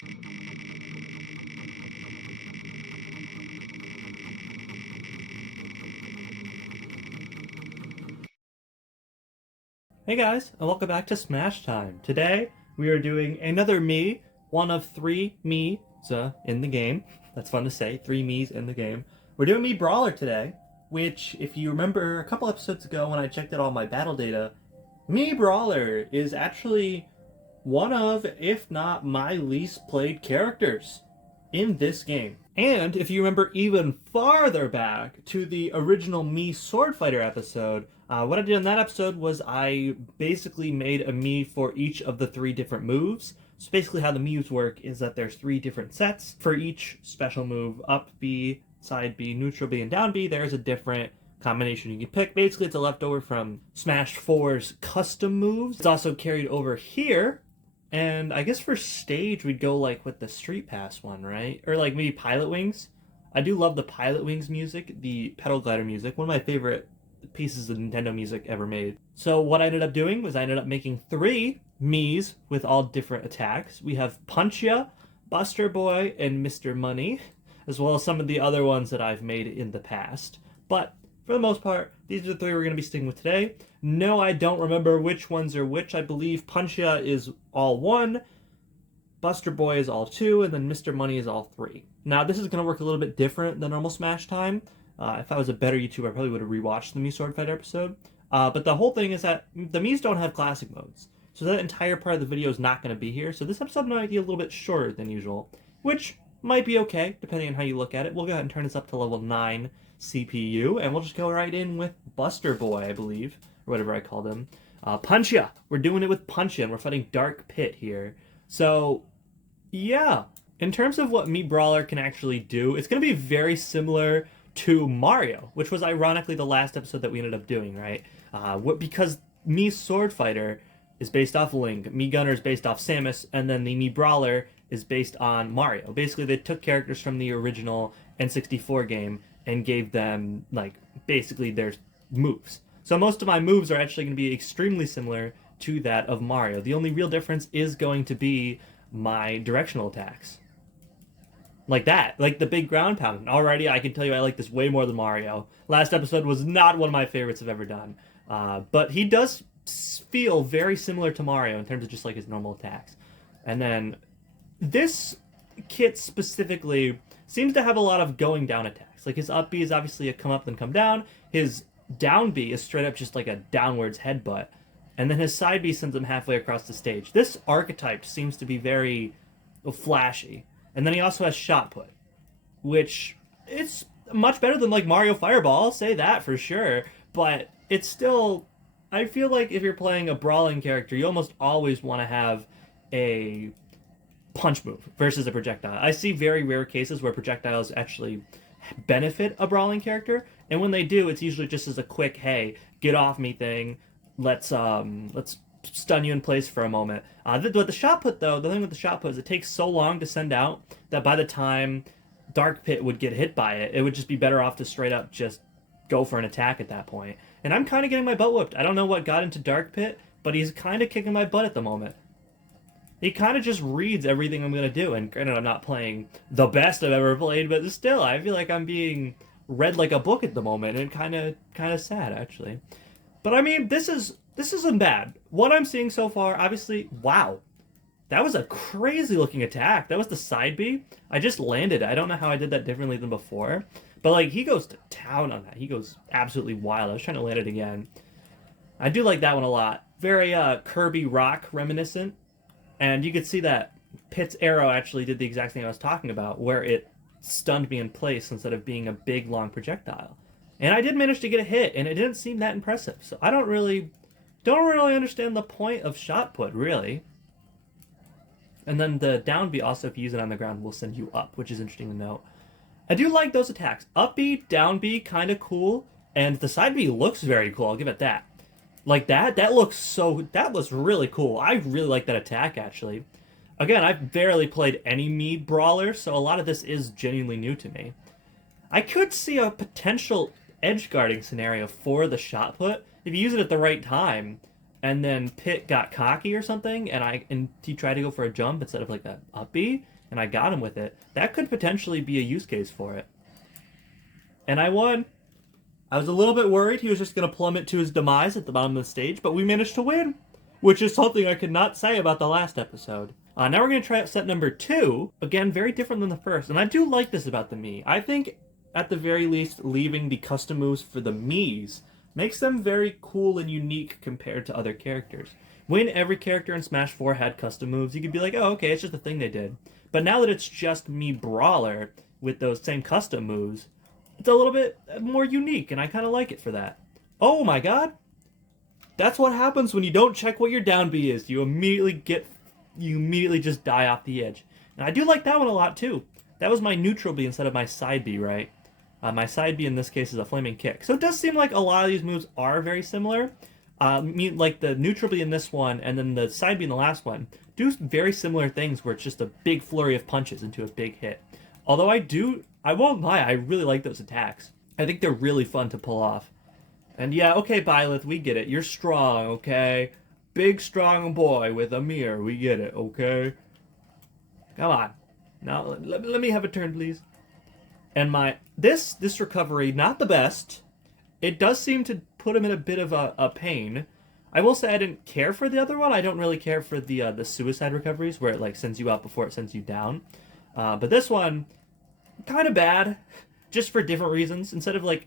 Hey guys, and welcome back to Smash Time. Today, we are doing another me, one of three me's in the game. That's fun to say, three me's in the game. We're doing me Brawler today, which, if you remember a couple episodes ago when I checked out all my battle data, me Brawler is actually one of, if not my least played characters in this game. And if you remember even farther back to the original Me Sword Fighter episode, what I did in that episode was I basically made a Me for each of the three different moves. So basically how the Me's work is that there's three different sets. For each special move, up B, side B, neutral B, and down B, there's a different combination you can pick. Basically, it's a leftover from Smash 4's custom moves. It's also carried over here. And I guess for stage, we'd go like with the Street Pass one, right? Or like maybe Pilot Wings. I do love the Pilot Wings music, the Pedal Glider music, one of my favorite pieces of Nintendo music ever made. So what I ended up doing was I ended up making three Miis with all different attacks. We have Punch-Ya, Buster Boy, and Mr. Money, as well as some of the other ones that I've made in the past. But for the most part, these are the three we're going to be sticking with today. No, I don't remember which ones are which. I believe Punch-Ya is all one, Buster Boy is all two, and then Mr. Money is all three. Now, this is going to work a little bit different than normal Smash Time. If I was a better YouTuber, I probably would have rewatched the Mii Sword Fighter episode. But the whole thing is that the Miis don't have classic modes. So that entire part of the video is not going to be here. So this episode might be a little bit shorter than usual, which might be okay, depending on how you look at it. We'll go ahead and turn this up to level 9 CPU, and we'll just go right in with Buster Boy, I believe, or whatever I called him. Punch-Ya! We're doing it with Punch-Ya, and we're fighting Dark Pit here. So, yeah. In terms of what Mii Brawler can actually do, it's going to be very similar to Mario, which was ironically the last episode that we ended up doing, right? Because Mii Sword Fighter is based off Link, Mii Gunner is based off Samus, and then the Mii Brawler is based on Mario. Basically, they took characters from the original N64 game and gave them, like, basically their moves. So most of my moves are actually going to be extremely similar to that of Mario. The only real difference is going to be my directional attacks. Like that, like the big ground pound. Already, I can tell you I like this way more than Mario. Last episode was not one of my favorites I've ever done. But he does feel very similar to Mario in terms of just like his normal attacks. And then this kit specifically seems to have a lot of going down attacks. Like his up B is obviously a come up then come down. His down B is straight up just like a downwards headbutt. And then his side B sends him halfway across the stage. This archetype seems to be very flashy. And then he also has shot put, which it's much better than like Mario Fireball, I'll say that for sure. But it's still, I feel like if you're playing a brawling character, you almost always want to have a punch move versus a projectile. I see very rare cases where projectiles actually benefit a brawling character, and when they do, it's usually just as a quick, hey, get off me thing. Let's stun you in place for a moment. But the shot put, though, the thing with the shot put is it takes so long to send out that by the time Dark Pit would get hit by it, it would just be better off to straight up just go for an attack at that point. And I'm kind of getting my butt whooped. I don't know what got into Dark Pit, but he's kind of kicking my butt at the moment. He kind of just reads everything I'm going to do. And granted, I'm not playing the best I've ever played, but still, I feel like I'm being read like a book at the moment, and kind of sad, actually. But I mean, this isn't bad. What I'm seeing so far, obviously, wow. That was a crazy looking attack. That was the side B. I just landed. I don't know how I did that differently than before. But like, he goes to town on that. He goes absolutely wild. I was trying to land it again. I do like that one a lot. Very Kirby Rock reminiscent. And you could see that Pit's arrow actually did the exact thing I was talking about, where it stunned me in place instead of being a big, long projectile. And I did manage to get a hit, and it didn't seem that impressive. So I don't really understand the point of shot put, really. And then the down B also, if you use it on the ground, will send you up, which is interesting to note. I do like those attacks. Up B, down B, kind of cool. And the side B looks very cool, I'll give it that. Like that was really cool. I really like that attack, actually. Again, I've barely played any Mii Brawler, so a lot of this is genuinely new to me. I could see a potential edge guarding scenario for the shot put if you use it at the right time. and then Pit got cocky or something, and he tried to go for a jump instead of like a up B, and I got him with it. That could potentially be a use case for it. And I won. I was a little bit worried he was just going to plummet to his demise at the bottom of the stage, but we managed to win, which is something I could not say about the last episode. Now we're going to try out set number 2. Again, very different than the first, and I do like this about the Mii. I think, at the very least, leaving the custom moves for the Miis makes them very cool and unique compared to other characters. When every character in Smash 4 had custom moves, you could be like, oh, okay, it's just a thing they did. But now that it's just Mii Brawler with those same custom moves, it's a little bit more unique, and I kind of like it for that. Oh my god! That's what happens when you don't check what your down B is. You immediately just die off the edge. And I do like that one a lot too. That was my neutral B instead of my side B, right? My side B in this case is a flaming kick. So it does seem like a lot of these moves are very similar. Like the neutral B in this one and then the side B in the last one do very similar things where it's just a big flurry of punches into a big hit. Although I won't lie, I really like those attacks. I think they're really fun to pull off. And yeah, okay, Byleth, we get it. You're strong, okay? Big, strong boy with a mirror. We get it, okay? Come on. Now, let me have a turn, please. And this recovery, not the best. It does seem to put him in a bit of a pain. I will say I didn't care for the other one. I don't really care for the suicide recoveries where it like sends you up before it sends you down. But this one, kind of bad, just for different reasons. Instead of like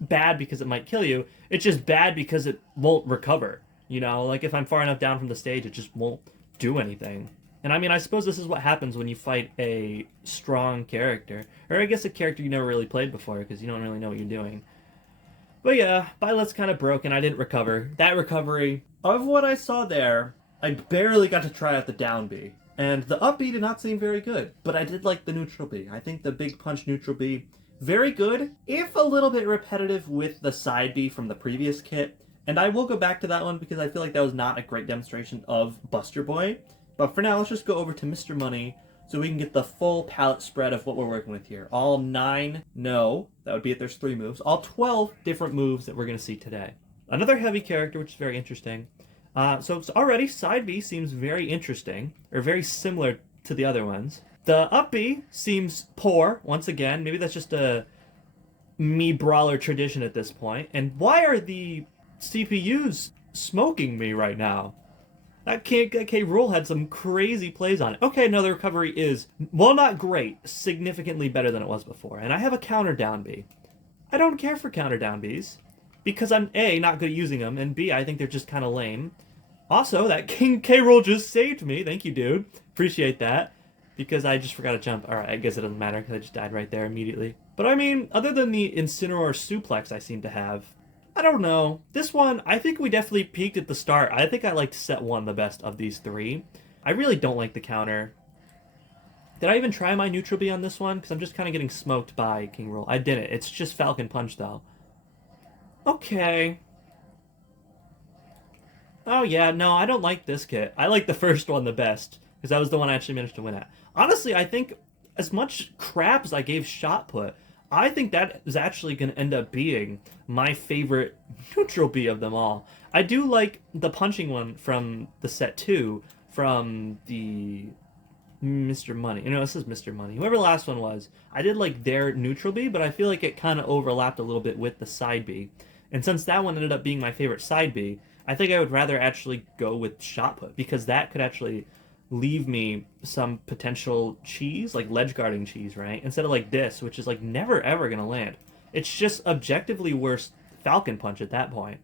bad because it might kill you, it's just bad because it won't recover. You know, like if I'm far enough down from the stage, it just won't do anything. And I mean, I suppose this is what happens when you fight a strong character. Or I guess a character you never really played before, because you don't really know what you're doing. But yeah, Byleth's kind of broken. I didn't recover. That recovery, of what I saw there, I barely got to try out the down B. And the up B did not seem very good. But I did like the neutral B. I think the big punch neutral B, very good, if a little bit repetitive with the side B from the previous kit. And I will go back to that one because I feel like that was not a great demonstration of Buster Boy. But for now, let's just go over to Mr. Money so we can get the full palette spread of what we're working with here. All 9, no, that would be if there's 3 moves. All 12 different moves that we're going to see today. Another heavy character, which is very interesting. So it's already, side B seems very interesting, or very similar to the other ones. The up B seems poor, once again. Maybe that's just a Mii Brawler tradition at this point. And why are the CPUs smoking me right now? That K Rool had some crazy plays on it. Okay, no, the recovery is, well, not great, significantly better than it was before. And I have a counter down B. I don't care for counter down Bs, because I'm A, not good at using them, and B, I think they're just kind of lame. Also, that K Rool just saved me. Thank you, dude. Appreciate that. Because I just forgot to jump. Alright, I guess it doesn't matter, because I just died right there immediately. But I mean, other than the Incineroar suplex I seem to have, I don't know. This one, I think we definitely peaked at the start. I think I liked set 1 the best of these 3. I really don't like the counter. Did I even try my neutral B on this one? Because I'm just kind of getting smoked by King Roll. I didn't. It's just Falcon Punch, though. Okay. Oh, yeah. No, I don't like this kit. I like the first one the best. Because that was the one I actually managed to win at. Honestly, I think as much crap as I gave Shot Put, I think that is actually going to end up being my favorite neutral B of them all. I do like the punching one from the set 2, from the Mr. Money. You know, this is Mr. Money. Whoever the last one was, I did like their neutral B, but I feel like it kind of overlapped a little bit with the side B. And since that one ended up being my favorite side B, I think I would rather actually go with Shot Put, because that could actually leave me some potential cheese, like ledge guarding cheese, right? Instead of like this, which is like never ever gonna land. It's just objectively worse Falcon Punch at that point.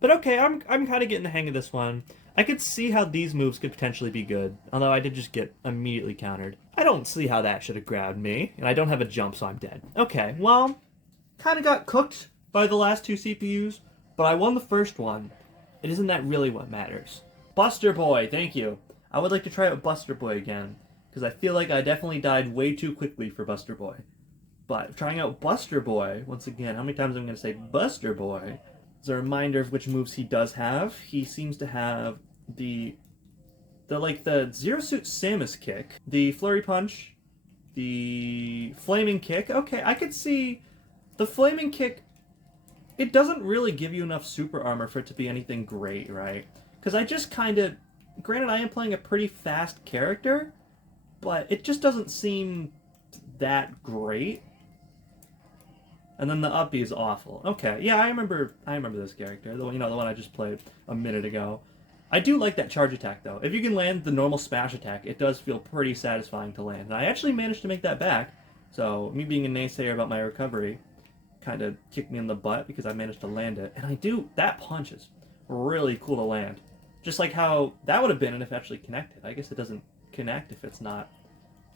But okay, I'm kind of getting the hang of this one. I could see how these moves could potentially be good, although I did just get immediately countered. I don't see how that should have grabbed me, and I don't have a jump, so I'm dead. Okay, well, kind of got cooked by the last 2 CPUs, but I won the first one. It isn't that really what matters. Buster Boy, thank you. I would like to try out Buster Boy again, because I feel like I definitely died way too quickly for Buster Boy. But trying out Buster Boy, once again, how many times am I going to say Buster Boy? As a reminder of which moves he does have. He seems to have the Zero Suit Samus kick, the Flurry Punch, the Flaming Kick. Okay, I could see the Flaming Kick it doesn't really give you enough super armor for it to be anything great, right? Because I just kind of, granted I am playing a pretty fast character, but it just doesn't seem that great. And then the up B is awful. Okay, yeah, I remember this character, the one I just played a minute ago. I do like that charge attack though. If you can land the normal smash attack, it does feel pretty satisfying to land. And I actually managed to make that back. So me being a naysayer about my recovery kind of kicked me in the butt because I managed to land it. And that punch is really cool to land. Just like how that would have been if it actually connected. I guess it doesn't connect if it's not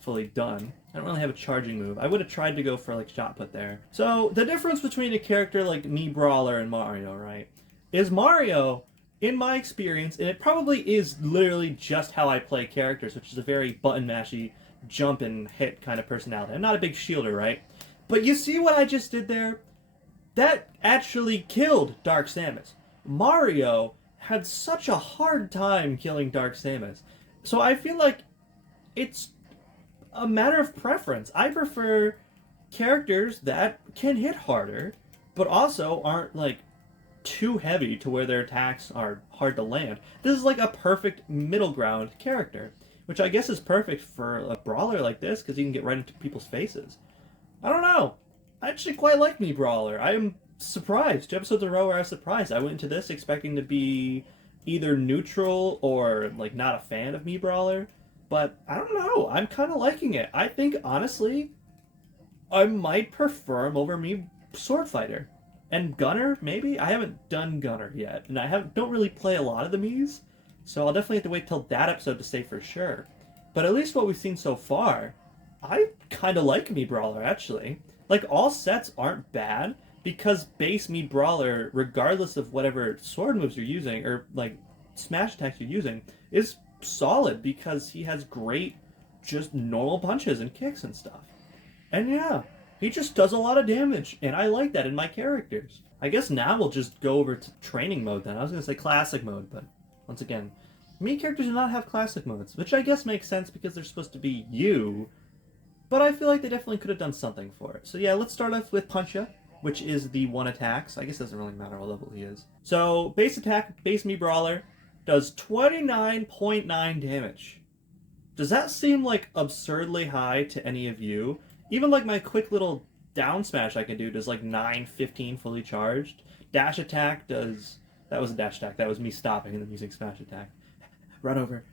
fully done. I don't really have a charging move. I would have tried to go for like shot put there. So the difference between a character like me, Brawler, and Mario, right, is Mario, in my experience, and it probably is literally just how I play characters, which is a very button mashy, jump and hit kind of personality. I'm not a big shielder, right? But you see what I just did there? That actually killed Dark Samus. Mario had such a hard time killing Dark Samus. So I feel like it's a matter of preference. I prefer characters that can hit harder, but also aren't like too heavy to where their attacks are hard to land. This is like a perfect middle ground character, which I guess is perfect for a brawler like this because you can get right into people's faces. I don't know. I actually quite like me, Brawler. I am surprised. 2 episodes in a row where I was surprised. I went into this expecting to be either neutral or like not a fan of me, Brawler. But I don't know. I'm kind of liking it. I think, honestly, I might prefer him over me, Sword Fighter. And Gunner, maybe? I haven't done Gunner yet. And I don't really play a lot of the Miis. So I'll definitely have to wait till that episode to say for sure. But at least what we've seen so far, I kind of like me, Brawler, actually. Like, all sets aren't bad, because base me, Brawler, regardless of whatever sword moves you're using, or, like, smash attacks you're using, is solid, because he has great, just normal punches and kicks and stuff. And yeah, he just does a lot of damage, and I like that in my characters. I guess now we'll just go over to training mode then. I was going to say classic mode, but once again, me characters do not have classic modes, which I guess makes sense because they're supposed to be you. But I feel like they definitely could have done something for it. So yeah, let's start off with Puncha, which is the 1 attack. So I guess it doesn't really matter what level he is. So base attack, base me Brawler, does 29.9 damage. Does that seem like absurdly high to any of you? Even like my quick little down smash I can do does like 915 fully charged. Dash attack does... That was a dash attack. That was me stopping and then using smash attack. Run over.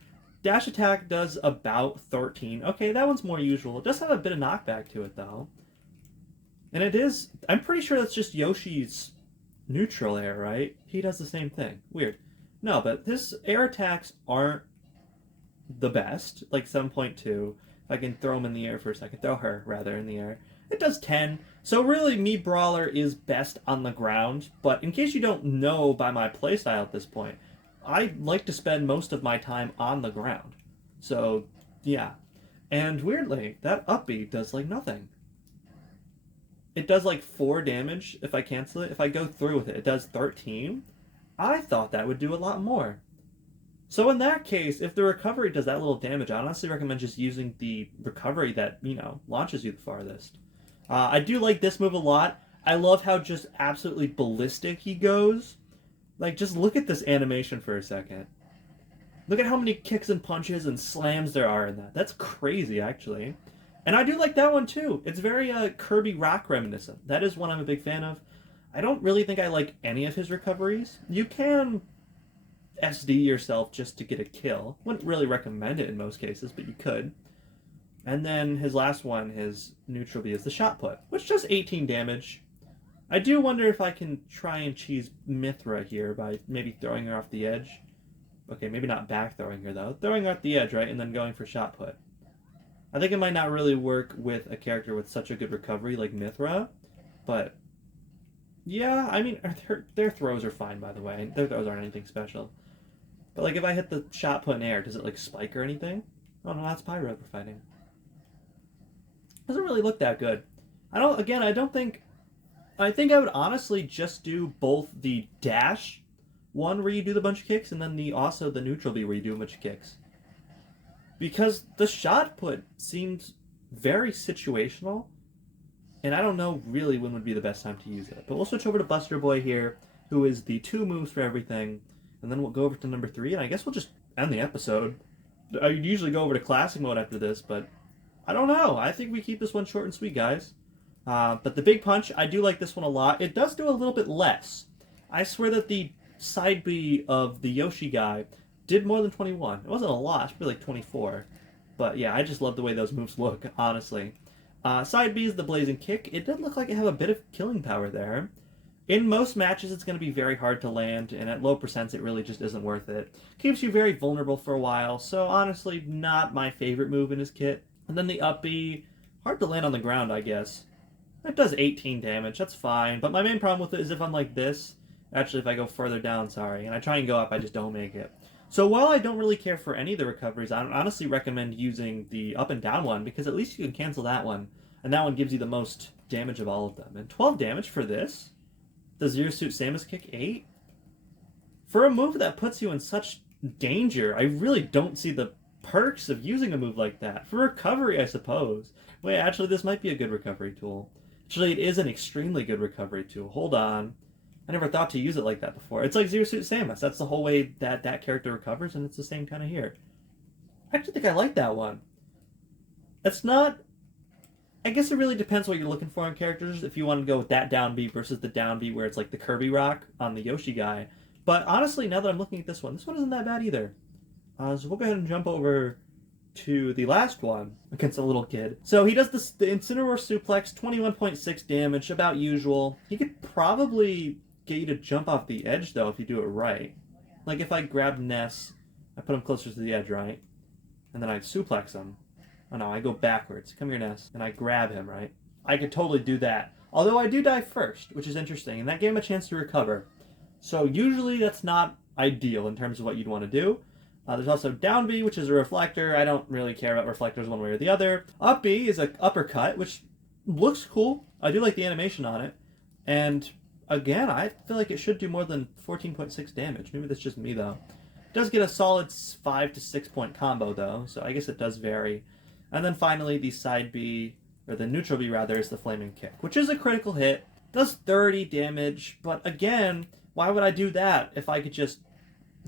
Dash attack does about 13. Okay, that one's more usual. It does have a bit of knockback to it, though. And it is... I'm pretty sure that's just Yoshi's neutral air, right? He does the same thing. Weird. No, but his air attacks aren't the best. Like 7.2. If I can throw him in the air for a second. Throw her, rather, in the air. It does 10. So really, me Brawler is best on the ground. But in case you don't know by my playstyle at this point, I like to spend most of my time on the ground. So, yeah. And weirdly, that up B does like nothing. It does like 4 damage if I cancel it. If I go through with it, it does 13. I thought that would do a lot more. So in that case, if the recovery does that little damage, I honestly recommend just using the recovery that, launches you the farthest. I do like this move a lot. I love how just absolutely ballistic he goes. Like, just look at this animation for a second. Look at how many kicks and punches and slams there are in that. That's crazy, actually. And I do like that one, too. It's very Kirby Rock reminiscent. That is one I'm a big fan of. I don't really think I like any of his recoveries. You can SD yourself just to get a kill. Wouldn't really recommend it in most cases, but you could. And then his last one, his neutral B, is the shot put, which does 18 damage. I do wonder if I can try and cheese Mythra here by maybe throwing her off the edge. Okay, maybe not back throwing her, though. Throwing her off the edge, right, and then going for shot put. I think it might not really work with a character with such a good recovery like Mythra, but yeah, I mean, their throws are fine, by the way. Their throws aren't anything special. But, like, if I hit the shot put in air, does it, like, spike or anything? Oh, no, that's Pyro we're fighting. Doesn't really look that good. I think I would honestly just do both the dash one where you do the bunch of kicks and then also the neutral B where you do a bunch of kicks. Because the shot put seems very situational. and I don't know really when would be the best time to use it. But we'll switch over to Buster Boy here, who is the 2 moves for everything, and then we'll go over to number 3, and I guess we'll just end the episode. I usually go over to Classic Mode after this, but I don't know. I think we keep this one short and sweet, guys. But the Big Punch, I do like this one a lot. It does do a little bit less. I swear that the side B of the Yoshi guy did more than 21. It wasn't a lot. It's probably like 24. But yeah, I just love the way those moves look, honestly. Side B is the Blazing Kick. It did look like it have a bit of killing power there. In most matches, it's going to be very hard to land, and at low percents, it really just isn't worth it. Keeps you very vulnerable for a while, so honestly, not my favorite move in his kit. And then the up B, hard to land on the ground, I guess. It does 18 damage, that's fine, but my main problem with it is if I'm like this, actually if I go further down, sorry, and I try and go up, I just don't make it. So while I don't really care for any of the recoveries, I honestly recommend using the up and down one, because at least you can cancel that one, and that one gives you the most damage of all of them. And 12 damage for this? The Zero Suit Samus kick 8? For a move that puts you in such danger, I really don't see the perks of using a move like that. For recovery, I suppose. Wait, actually, this might be a good recovery tool. Actually, it is an extremely good recovery tool. Hold on. I never thought to use it like that before. It's like Zero Suit Samus. That's the whole way that that character recovers, and it's the same kind of here. I actually think I like that one. It's not... I guess it really depends what you're looking for in characters, if you want to go with that down B versus the down B where it's like the Kirby rock on the Yoshi guy. But honestly, now that I'm looking at this one isn't that bad either. So we'll go ahead and jump over to the last one against a little kid. So he does the Incineroar Suplex, 21.6 damage, about usual. He could probably get you to jump off the edge, though, if you do it right. Like if I grab Ness, I put him closer to the edge, right? And then I suplex him. Oh no, I go backwards. Come here, Ness. And I grab him, right? I could totally do that. Although I do die first, which is interesting, and that gave him a chance to recover. So usually that's not ideal in terms of what you'd want to do. There's also down B, which is a reflector. I don't really care about reflectors one way or the other. Up B is an uppercut, which looks cool. I do like the animation on it. And again, I feel like it should do more than 14.6 damage. Maybe that's just me, though. It does get a solid 5 to 6 point combo, though, so I guess it does vary. And then finally, the side B, or the neutral B rather, is the Flaming Kick, which is a critical hit. Does 30 damage, but again, why would I do that if I could just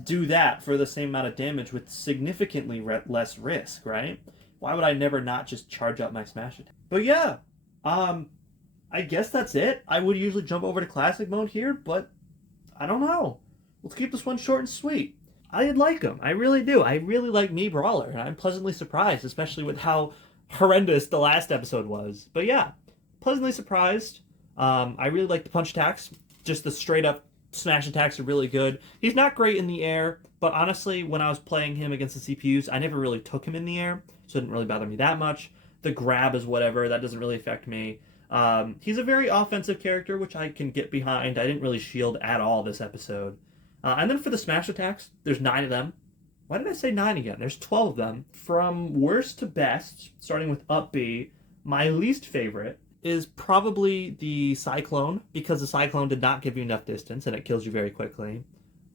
do that for the same amount of damage with significantly less risk, right? Why would I never not just charge up my smash attack? But yeah, I guess that's it. I would usually jump over to Classic Mode here, but I don't know. Let's keep this one short and sweet. I like him. I really do. I really like me Brawler, and I'm pleasantly surprised, especially with how horrendous the last episode was. But yeah, pleasantly surprised. I really like the punch attacks. Just the straight up smash attacks are really good. He's not great in the air, but honestly, when I was playing him against the CPUs, I never really took him in the air, so it didn't really bother me that much. The grab is whatever. That doesn't really affect me. He's a very offensive character, which I can get behind. I didn't really shield at all this episode. And then for the smash attacks, there's 9 of them. Why did I say 9 again? There's 12 of them. From worst to best, starting with up B, my least favorite is probably the Cyclone, because the Cyclone did not give you enough distance, and it kills you very quickly.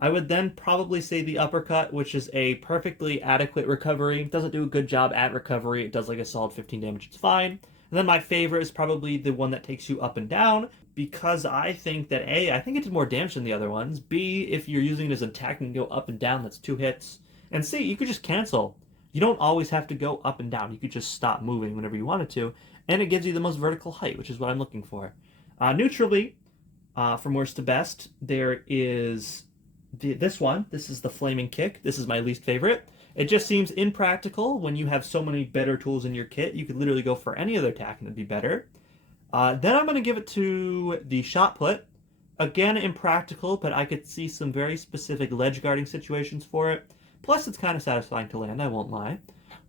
I would then probably say the Uppercut, which is a perfectly adequate recovery. It doesn't do a good job at recovery. It does like a solid 15 damage. It's fine. And then my favorite is probably the one that takes you up and down, because I think that A, I think it did more damage than the other ones. B, if you're using it as an attack and go up and down, that's 2 hits. And C, you could just cancel. You don't always have to go up and down. You could just stop moving whenever you wanted to. And it gives you the most vertical height, which is what I'm looking for. Neutrally, from worst to best, there is this one. This is the Flaming Kick. This is my least favorite. It just seems impractical when you have so many better tools in your kit. You could literally go for any other attack and it'd be better. Then I'm going to give it to the Shot Put. Again, impractical, but I could see some very specific ledge guarding situations for it. Plus, it's kind of satisfying to land, I won't lie.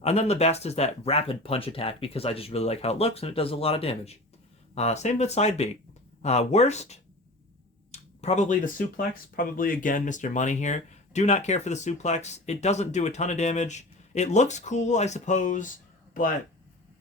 And then the best is that Rapid Punch attack, because I just really like how it looks and it does a lot of damage. Same with side B. Worst, probably the Suplex. Probably, again, Mr. Money here. Do not care for the Suplex. It doesn't do a ton of damage. It looks cool, I suppose, but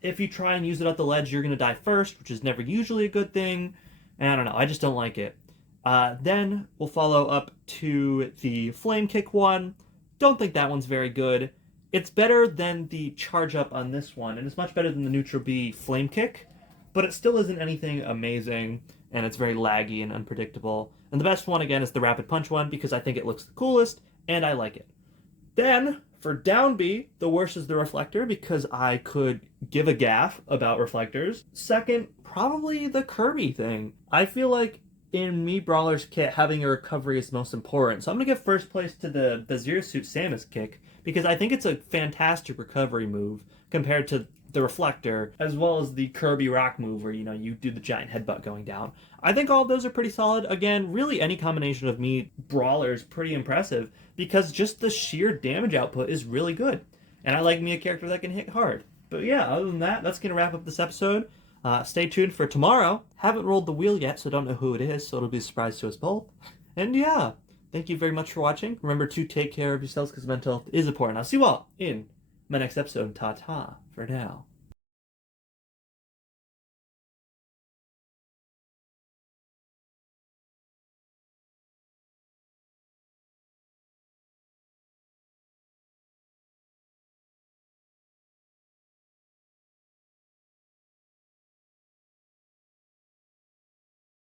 if you try and use it at the ledge, you're going to die first, which is never usually a good thing. And I don't know, I just don't like it. Then we'll follow up to the Flame Kick one. Don't think that one's very good. It's better than the charge up on this one, and it's much better than the Neutral B Flame Kick. but it still isn't anything amazing, and it's very laggy and unpredictable. And the best one, again, is the Rapid Punch one, because I think it looks the coolest, and I like it. Then, for down B, the worst is the Reflector, because I could give a gaff about reflectors. Second, probably the Kirby thing. I feel like in me Brawler's kit, having a recovery is most important. So I'm going to give first place to the Zero Suit Samus kick, because I think it's a fantastic recovery move compared to the Reflector, as well as the Kirby Rock move where, you do the giant headbutt going down. I think all of those are pretty solid. Again, really any combination of me Brawler is pretty impressive, because just the sheer damage output is really good. And I like me a character that can hit hard. But yeah, other than that, that's going to wrap up this episode. Stay tuned for tomorrow. Haven't rolled the wheel yet, so don't know who it is, so it'll be a surprise to us both. And yeah, thank you very much for watching. Remember to take care of yourselves, because mental health is important. I'll see you all in my next episode. Ta-ta for now.